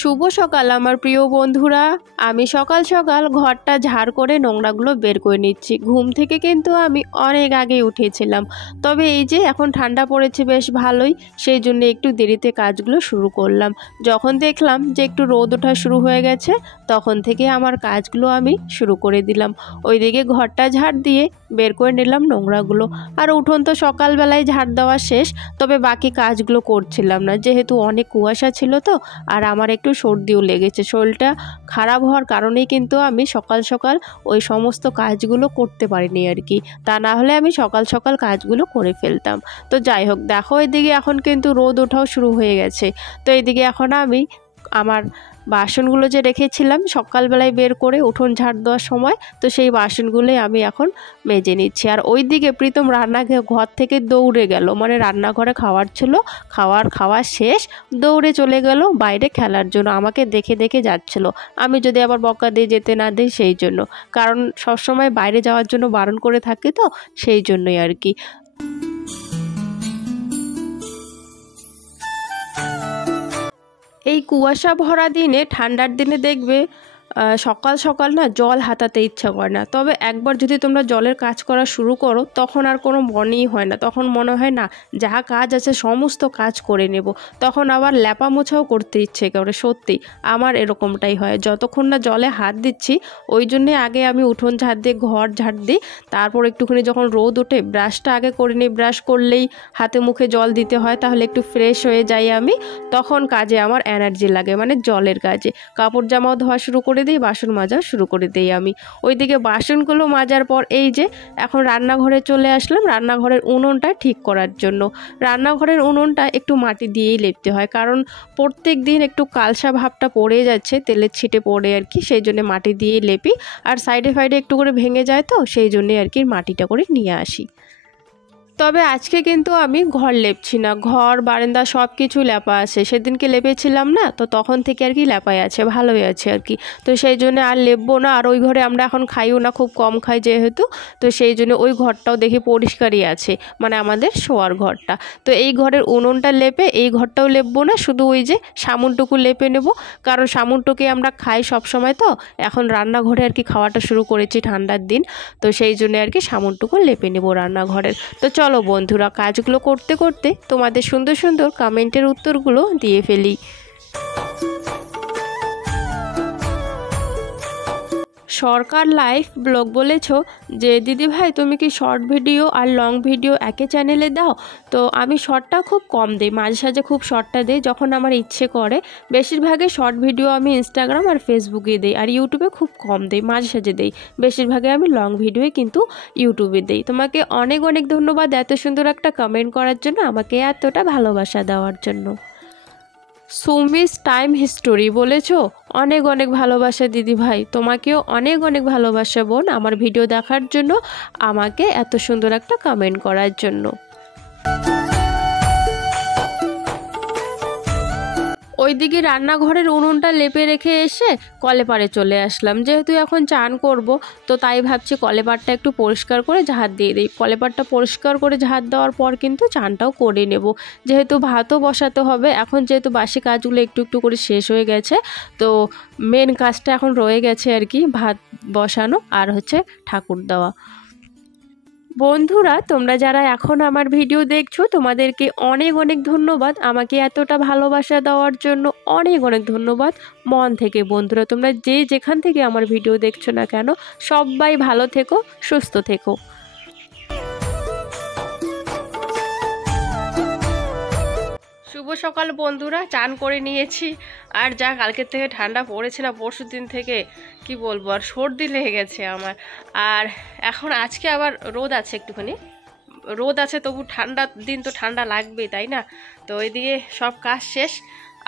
শুভ সকাল আমার প্রিয় বন্ধুরা। আমি সকাল সকাল ঘরটা ঝাড় করে নোংরাগুলো বের করে নিচ্ছি। ঘুম থেকে কিন্তু আমি অনেক আগে উঠেছিলাম, তবে এই যে এখন ঠান্ডা পড়েছে বেশ ভালোই, সেই জন্য একটু দেরিতে কাজগুলো শুরু করলাম। যখন দেখলাম যে একটু রোদ ওঠা শুরু হয়ে গেছে, তখন থেকে আমার কাজগুলো আমি শুরু করে দিলাম। ওইদিকে ঘরটা ঝাড় দিয়ে বের করে নিলাম নোংরাগুলো। আর উঠোন তো সকালবেলায় ঝাড় দেওয়া শেষ, তবে বাকি কাজগুলো করছিলাম না, যেহেতু অনেক কুয়াশা ছিল তো। আর আমার একটু সর্দিও লেগেছে, শরীরটা খারাপ হওয়ার কারণেই কিন্তু আমি সকাল সকাল ওই সমস্ত কাজগুলো করতে পারিনি আর কি। তা না হলে আমি সকাল সকাল কাজগুলো করে ফেলতাম। তো যাই হোক, দেখো এদিকে এখন কিন্তু রোদ ওঠাও শুরু হয়ে গেছে। তো এইদিকে এখন আমি আমার বাসনগুলো যে রেখেছিলাম সকালবেলায় বের করে উঠোন ঝাড় দেওয়ার সময়, তো সেই বাসনগুলোই আমি এখন মেজে নিচ্ছি। আর ওইদিকে প্রীতম ঘর থেকে দৌড়ে গেল, মানে রান্নাঘরে খাওয়ার ছিল, খাওয়া শেষ দৌড়ে চলে গেল বাইরে খেলার জন্য। আমাকে দেখে দেখে যাচ্ছিল, আমি যদি আবার বকা দিয়ে যেতে না দিই সেই জন্য, কারণ সবসময় বাইরে যাওয়ার জন্য বারণ করে থাকি, তো সেই জন্যই আর কি। এই কুয়াশা ভরা দিনে, ঠান্ডার দিনে দেখবে সকাল সকাল না জল হাতাতে ইচ্ছা করে না, তবে একবার যদি তোমরা জলের কাজ করা শুরু করো তখন আর কোনো মনেই হয় না। তখন মনে হয় না যা কাজ আছে সমস্ত কাজ করে নেব, তখন আবার ল্যাপা মোছাও করতে ইচ্ছে করে। সত্যি আমার এরকমটাই হয়, যতক্ষণ না জলে হাত দিচ্ছি। ওই জন্যে আগে আমি উঠোন ঝাড় দিয়ে ঘর ঝাড় দিই, তারপর একটুখানি যখন রোদ ওঠে ব্রাশটা আগে করে নিই। ব্রাশ করলেই হাতে মুখে জল দিতে হয়, তাহলে একটু ফ্রেশ হয়ে যাই আমি, তখন কাজে আমার এনার্জি লাগে, মানে জলের কাজে। কাপড় জামাও ধোয়া শুরু করে দিই, বাসন মাজা শুরু করে দিই আমি। ওইদিকে বাসনগুলো মাজার পর এই যে এখন রান্নাঘরে চলে আসলাম, রান্নাঘরের উনুনটা ঠিক করার জন্য। রান্নাঘরের উনুনটা একটু মাটি দিয়েই লেপতে হয়, কারণ প্রত্যেক দিন একটু কালসা ভাবটা পড়ে যাচ্ছে, তেলের ছিটে পড়ে আর কি, সেই জন্য মাটি দিয়েই লেপি। আর সাইডে ফাইডে একটু করে ভেঙে যায়, তো সেই জন্যে আর কি মাটিটা করে নিয়ে আসি। তবে আজকে কিন্তু আমি ঘর লেপছি না, ঘর বারান্দা সব কিছু লেপা আছে। সেদিনকে লেপেছিলাম না, তো তখন থেকে আর কি লেপাই আছে, ভালোই আছে আর কি। তো সেই জন্য আর লেপবো না। আর ওই ঘরে আমরা এখন খাইও না, খুব কম খাই যেহেতু, তো সেই জন্য ওই ঘরটাও দেখি পরিষ্কারই আছে, মানে আমাদের শোয়ার ঘরটা। তো এই ঘরের উনুনটা লেপে এই ঘরটাও লেপবো না, শুধু ওই যে সামুনটুকু লেপে নেব, কারণ সামুনটুকুই আমরা খাই সব সময়। তো এখন রান্নাঘরে আর কি খাওয়াটা শুরু করেছি ঠান্ডার দিন, তো সেই জন্য আর কি সামুনটুকু লেপে নেব রান্নাঘরের। তো চলো বন্ধুরা, কাজগুলো করতে করতে তোমাদের সুন্দর সুন্দর কমেন্টের উত্তরগুলো দিয়ে ফেলি। সরকার লাইফ ব্লগ বলেছো যে দিদি ভাই তুমি কি শর্ট ভিডিও আর লং ভিডিও একই চ্যানেলে দাও? তো আমি শর্টটা খুব কম দিই, মাঝে সাঝে খুব শর্টটা দিই যখন আমার ইচ্ছে করে। বেশিরভাগে শর্ট ভিডিও আমি ইনস্টাগ্রাম আর ফেসবুকে দিই, আর ইউটিউবে খুব কম দিই, মাঝে সাঝে দিই। বেশিরভাগে আমি লং ভিডিওই কিন্তু ইউটিউবে দিই। তোমাকে অনেক অনেক ধন্যবাদ এত সুন্দর একটা কমেন্ট করার জন্য, আমাকে এতটা ভালোবাসা দেওয়ার জন্য। সুমিস টাইম হিস্টোরি বলেছো, অনেক অনেক ভালোবাসা দিদি ভাই, তোমাকেও অনেক অনেক ভালোবাসা বোন, আমার ভিডিও দেখার জন্য, আমাকে এত সুন্দর একটা কমেন্ট করার জন্য। ওইদিকে রান্নাঘরের উনুনটা লেপে রেখে এসে কলেপারে চলে আসলাম, যেহেতু এখন চান করব, তো তাই ভাবছি কলেপারটা একটু পরিষ্কার করে ঝাঁট দিয়ে দিই। কলেপারটা পরিষ্কার করে ঝাঁট দেওয়ার পর কিন্তু চানটাও করে নেব, যেহেতু ভাতও বসাতে হবে। এখন যেহেতু বাসি কাজগুলো একটু একটু করে শেষ হয়ে গেছে, তো মেন কাজটা এখন রয়ে গেছে আর কি, ভাত বসানো আর হচ্ছে ঠাকুর দেওয়া। বন্ধুরা, তোমরা যারা এখন আমার ভিডিও দেখছো তোমাদেরকে অনেক অনেক ধন্যবাদ, আমাকে এতটা ভালোবাসা দেওয়ার জন্য অনেক অনেক ধন্যবাদ মন থেকে। বন্ধুরা, তোমরা যে যেখান থেকে আমার ভিডিও দেখছো না কেন, সবাই ভালো থেকো, সুস্থ থেকো। শুভ সকাল বন্ধুরা, চান করে নিয়েছি। আর যা কালকের থেকে ঠান্ডা পড়েছে না, পরশু দিন থেকে কি বলবো, আর সর্দি লেগে গেছে আমার। আর এখন আজকে আবার রোদ আছে, একটুখানি রোদ আছে, তবু ঠান্ডার দিন তো ঠান্ডা লাগবেই, তাই না? তো ওইদিকে সব কাজ শেষ।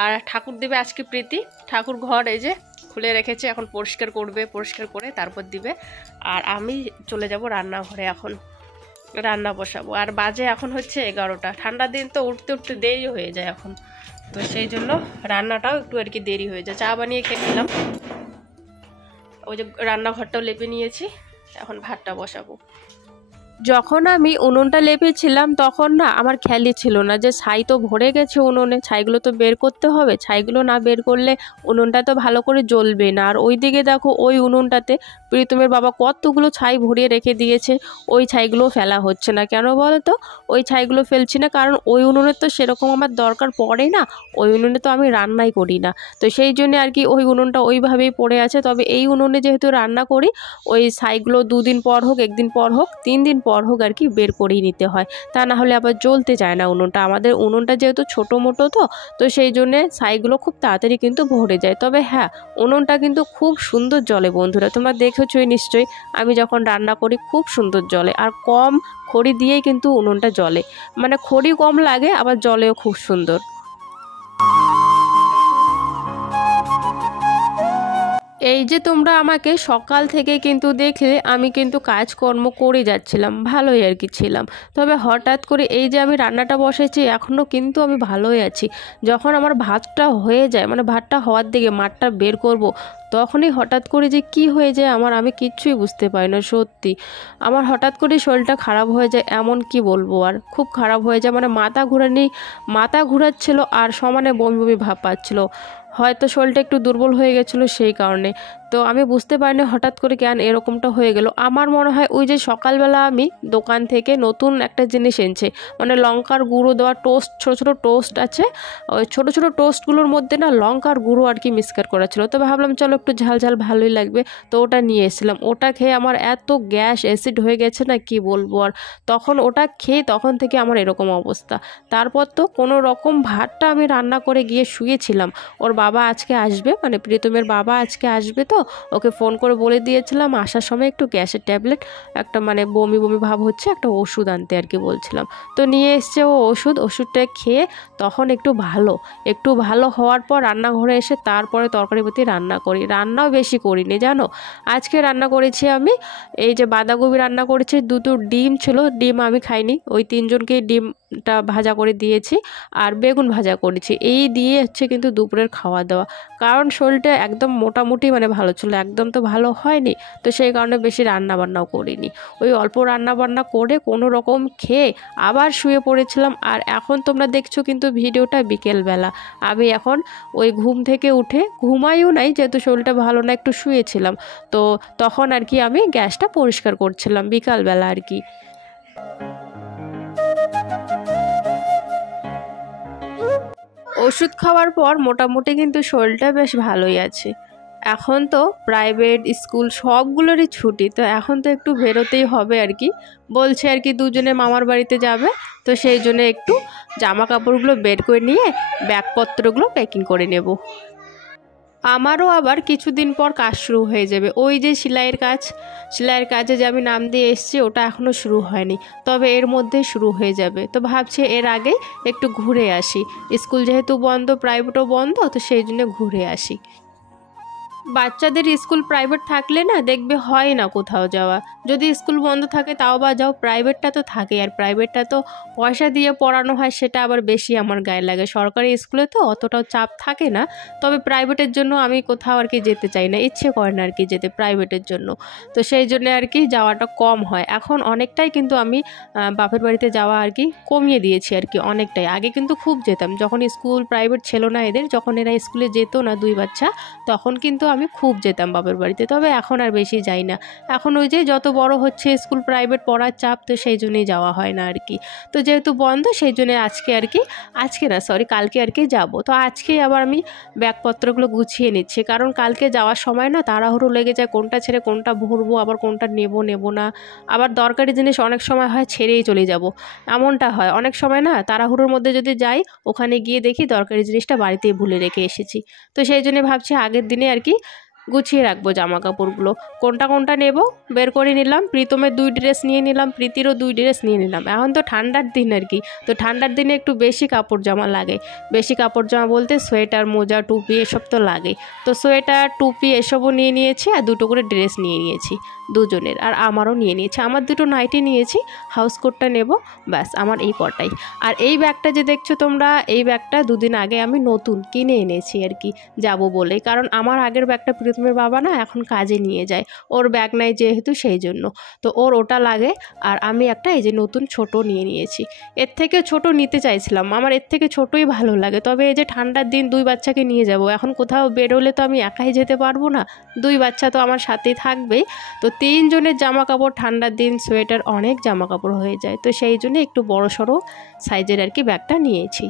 আর ঠাকুর দেবে আজকে প্রীতি, ঠাকুর ঘর এই যে খুলে রেখেছে, এখন পরিষ্কার করবে, পরিষ্কার করে তারপর দিবে। আর আমি চলে যাব রান্নাঘরে, এখন রান্না বসাবো। আর বাজে এখন হচ্ছে 11টা, ঠান্ডার দিন তো উঠতে উঠতে দেরি হয়ে যায় এখন, তো সেই জন্য রান্নাটাও একটু আর কি দেরি হয়ে যায়। চা বানিয়ে খেয়ে নিলাম, ওই যে রান্নাঘরটাও লেপে নিয়েছি, এখন ভাতটা বসাবো। যখন আমি উনুনটা লেপেছিলাম তখন না আমার খেয়ালই ছিল না যে ছাই তো ভরে গেছে উনুনে, ছাইগুলো তো বের করতে হবে, ছাইগুলো না বের করলে উনুনটা তো ভালো করে জ্বলবে না। আর ওই দিকে দেখো ওই উনুনটাতে প্রীতমের বাবা কতগুলো ছাই ভরিয়ে রেখে দিয়েছে, ওই ছাইগুলো ফেলা হচ্ছে না। কেন বলো তো ওই ছাইগুলো ফেলছি না? কারণ ওই উনুনের তো সেরকম আমার দরকার পড়ে না, ওই উনুনে তো আমি রান্নাই করি না। তো সেই জন্য আর কি ওই উনুনটা ওইভাবেই পড়ে আছে। তবে এই উনুনে যেহেতু রান্না করি, ওই ছাইগুলো 2 দিন পর হোক, 1 দিন পর হোক, 3 দিন পর হোক আর কি বের করেই নিতে হয়, তা না হলে আবার জ্বলতে চায় না উনুনটা। আমাদের উনুনটা যেহেতু ছোটো মোটো তো সেই জন্যে ছাইগুলো খুব তাড়াতাড়ি কিন্তু ভরে যায়। তবে হ্যাঁ, উনুনটা কিন্তু খুব সুন্দর জ্বলে বন্ধুরা, তোমরা দেখেছোই নিশ্চয়ই, আমি যখন রান্না করি খুব সুন্দর জ্বলে। আর কম খড়ি দিয়েই কিন্তু উনুনটা জ্বলে, মানে খড়ি কম লাগে আবার জ্বলেও খুব সুন্দর। এই যে তোমরা আমাকে সকাল থেকে কিন্তু দেখলে আমি কিন্তু কাজকর্ম করে যাচ্ছিলাম, ভালোই আর কি ছিলাম। তবে হঠাৎ করে এই যে আমি রান্নাটা বসেছি, এখনও কিন্তু আমি ভালোই আছি। যখন আমার ভাতটা হয়ে যায়, মানে ভাতটা হওয়ার দিকে মাঠটা বের করব, তখনই হঠাৎ করে যে কি হয়ে যায় আমি কিচ্ছুই বুঝতে পারি না। সত্যি আমার হঠাৎ করে শরীরটা খারাপ হয়ে যায়, এমন কি বলবো, আর খুব খারাপ হয়ে যায়, মানে মাথা ঘোরাচ্ছিল আর সমানে বমি বমি ভাব পাচ্ছিল। হয়তো শরীরটা একটু দুর্বল হয়ে গেছিলো সেই কারণে। তো আমি বুঝতে পারিনি হঠাৎ করে কেন এরকমটা হয়ে গেল। আমার মনে হয় ওই যে সকালবেলা আমি দোকান থেকে নতুন একটা জিনিস এনেছে, মানে লঙ্কার গুঁড়ো দেওয়া টোস্ট, ছোটো ছোটো টোস্ট আছে, ওই ছোটো ছোটো টোস্টগুলোর মধ্যে না লঙ্কার গুঁড়ো আর কি মিক্সচার করা ছিল। তো ভাবলাম চলো একটু ঝাল ঝাল ভালোই লাগবে, তো ওটা নিয়ে এসেছিলাম। ওটা খেয়ে আমার এত গ্যাস অ্যাসিড হয়ে গেছে না কি বলবো। আর তখন ওটা খেয়ে তখন থেকে আমার এরকম অবস্থা। তারপর তো কোনো রকম ভাতটা আমি রান্না করে গিয়ে শুয়েছিলাম। ওর বাবা আজকে আসবে, মানে প্রীতমের বাবা আজকে আসবে, তো ওকে ফোন করে বলে দিয়েছিলাম আসার সময় একটু গ্যাসের ট্যাবলেট, একটা মানে বমি বমি ভাব হচ্ছে, একটা ওষুধ আনতে আর কি বলছিলাম। তো নিয়ে এসছে ও ওষুধটা খেয়ে তখন একটু ভালো হওয়ার পর রান্নাঘরে এসে তারপরে তরকারি প্রতি রান্না করি। রান্নাও বেশি করিনি জানো, আজকে রান্না করেছি আমি এই যে বাঁধাকপি রান্না করেছি, 2টো ডিম ছিল, ডিম আমি খাইনি, ওই 3 জনকেই ডিমটা ভাজা করে দিয়েছি, আর বেগুন ভাজা করেছি। এই দিয়ে হচ্ছে কিন্তু দুপুরের খাওয়া দাওয়া। কারণ শরীরটা একদম মোটামুটি মানে ভালো ছিল, একদম তো ভালো হয়নি, তো সেই কারণে বেশি রান্না বান্নাও করিনি। ওই অল্প রান্না বান্না করে কোনো রকম খেয়ে আবার শুয়ে পড়েছিলাম। আর এখন তোমরা দেখছো কিন্তু ভিডিওটা বিকেলবেলা, আমি এখন ওই ঘুম থেকে উঠে, ঘুমাইও নাই যেহেতু শরীরটা ভালো না, একটু শুয়েছিলাম, তো তখন আর কি আমি গ্যাসটা পরিষ্কার করছিলাম বিকালবেলা আর কি। ওষুধ খাওয়ার পর মোটামুটি কিন্তু শরীরটা বেশ ভালোই আছে। এখন তো প্রাইভেট স্কুল সবগুলোরই ছুটি, তো এখন তো একটু বেরোতেই হবে আর কি, বলছে আর কি দুজনে মামার বাড়িতে যাবে, তো সেই জন্য একটু জামা কাপড়গুলো বের করে নিয়ে ব্যাগপত্রগুলো প্যাকিং করে নেব। আমারও আবার কিছুদিন পর কাজ শুরু হয়ে যাবে, ওই যে সেলাইয়ের কাজে যে আমি নাম দিয়ে এসেছি ওটা এখনও শুরু হয়নি, তবে এর মধ্যেই শুরু হয়ে যাবে। তো ভাবছি এর আগেই একটু ঘুরে আসি, স্কুল যেহেতু বন্ধ, প্রাইভেটও বন্ধ, তো সেই জন্য ঘুরে আসি। বাচ্চাদের স্কুল প্রাইভেট থাকলে না দেখবে হয় না কোথাও যাওয়া, যদি স্কুল বন্ধ থাকে তাও বা যাও, প্রাইভেটটা তো থাকে, আর প্রাইভেটটা তো পয়সা দিয়ে পড়ানো হয়, সেটা আবার বেশি আমার গায়ে লাগে। সরকারি স্কুলে তো অতটাও চাপ থাকে না, তবে প্রাইভেটের জন্য আমি কোথাও আর কি যেতে চাই না, ইচ্ছে করে না আর কি যেতে প্রাইভেটের জন্য, তো সেই জন্য আর কি যাওয়াটা কম হয়। এখন অনেকটাই কিন্তু আমি বাপের বাড়িতে যাওয়া আর কি কমিয়ে দিয়েছি আর কি, অনেকটাই। আগে কিন্তু খুব যেতাম, যখন স্কুল প্রাইভেট ছিল না এদের, যখন এরা স্কুলে যেত না 2 বাচ্চা, তখন কিন্তু আমি খুব যেতাম বাপের বাড়িতে। তবে এখন আর বেশি যাই না, এখন ওই যে যত বড় হচ্ছে স্কুল প্রাইভেট পড়ার চাপ, তো সেই জন্যই যাওয়া হয় না আর কি। তো যেহেতু বন্ধ সেই জন্য কালকে আর কি যাব। তো আজকেই আবার আমি ব্যাগপত্রগুলো গুছিয়ে নিচ্ছি, কারণ কালকে যাওয়ার সময় না তাড়াহুড়ো লেগে যায়, কোনটা ছেড়ে কোনটা ভরবো, আবার কোনটা নেব না, আবার দরকারি জিনিস অনেক সময় হয় ছেড়েই চলে যাব, এমনটা হয় অনেক সময় না। তাড়াহুড়োর মধ্যে যদি যাই, ওখানে গিয়ে দেখি দরকারি জিনিসটা বাড়িতেই ভুলে রেখে এসেছি, তো সেই জন্য ভাবছি আগের দিনে আর কি গুছিয়ে রাখবো জামা কাপড়গুলো, কোনটা নেব বের করে নিলাম। প্রীতমের 2 ড্রেস নিয়ে নিলাম, প্রীতিরও 2 ড্রেস নিয়ে নিলাম। এখন তো ঠান্ডার দিন আর কি, তো ঠান্ডার দিনে একটু বেশি কাপড় জামা লাগে, বেশি কাপড় জামা বলতে সোয়েটার, মোজা, টুপি এসব তো লাগেই। তো সোয়েটার, টুপি এসবও নিয়ে নিয়েছি, আর 2টো করে ড্রেস নিয়ে নিয়েছি দুজনের, আর আমারও নিয়ে নিয়েছি, আমার 2টো নাইটি নিয়েছি, হাউস কোটটা নেব, ব্যাস আমার এই কটাই। আর এই ব্যাগটা যে দেখছো তোমরা, এই ব্যাগটা 2 দিন আগে আমি নতুন কিনে এনেছি আর কি যাব বলে, কারণ আমার আগের ব্যাগটা প্রিতমের বাবা না এখন কাজে নিয়ে যায়, ওর ব্যাগ নাই যেহেতু সেই জন্য, তো ওর ওটা লাগে। আর আমি একটা এই যে নতুন ছোট নিয়ে নিয়েছি। এর থেকে ছোট নিতে চাইছিলাম, আমার এর থেকে ছোটই ভালো লাগে। তবে এই যে ঠান্ডার দিন 2 বাচ্চাকে নিয়ে যাব, এখন কোথাও বেরোলে তো আমি একাই যেতে পারবো না, 2 বাচ্চা তো আমার সাথেই থাকবেই। তো 3 জনের জামা কাপড় ঠান্ডার দিন, সোয়েটার, অনেক জামা কাপড় হয়ে যায়। তো সেই জন্য একটু বড় সড়ো সাইজের আর কি ব্যাগটা নিয়েছি।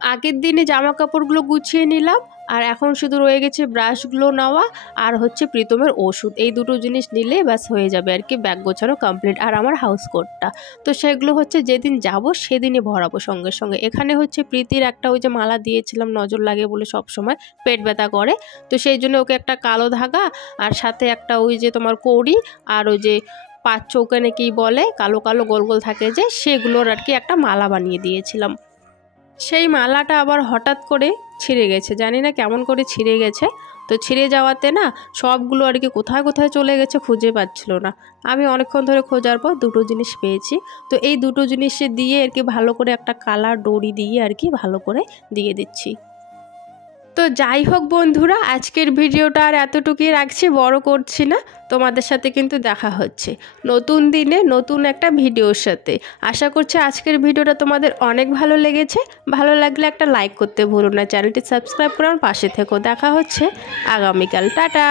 আগের দিনে জামা কাপড়গুলো গুছিয়ে নিলাম, আর এখন শুধু রয়ে গেছে ব্রাশগুলো নেওয়া আর হচ্ছে প্রীতমের ওষুধ। এই দুটো জিনিস নিলে ব্যাস হয়ে যাবে আর কি, ব্যাগ গোছানো কমপ্লিট। আর আমার হাউস কোটটা, তো সেগুলো হচ্ছে যেদিন যাব সেদিনই ভরাবো সঙ্গে সঙ্গে। এখানে হচ্ছে প্রীতির একটা ওই যে মালা দিয়েছিলাম, নজর লাগে বলে সব সময় পেট ব্যথা করে, তো সেই জন্য ওকে একটা কালো ধাগা আর সাথে একটা ওই যে তোমার কড়ি আর ওই যে 5 চৌকা নাকি বলে, কালো কালো গোল গোল থাকে যে, সেগুলোর আর কি একটা মালা বানিয়ে দিয়েছিলাম। সেই মালাটা আবার হঠাৎ করে ছিঁড়ে গেছে, জানি না কেমন করে ছিঁড়ে গেছে। তো ছিঁড়ে যাওয়াতে না সবগুলো আর কি কোথায় কোথায় চলে গেছে খুঁজে পাচ্ছিল না। আমি অনেকক্ষণ ধরে খোঁজার পর দুটো জিনিস পেয়েছি। তো এই দুটো জিনিস দিয়ে আর কি ভালো করে একটা কালার ডরি দিয়ে আর কি ভালো করে দিয়ে দিচ্ছি। তো যাই হোক বন্ধুরা, আজকের ভিডিওটা আর এতটুকুই রাখছি, বড় করছি না। তোমাদের সাথে কিন্তু দেখা হচ্ছে নতুন দিনে নতুন একটা ভিডিওর সাথে। আশা করছি আজকের ভিডিওটা তোমাদের অনেক ভালো লেগেছে। ভালো লাগলে একটা লাইক করতে ভুলো না, চ্যানেলটি সাবস্ক্রাইব করে আমার পাশে থেকো। দেখা হচ্ছে আগামীকাল, টাটা।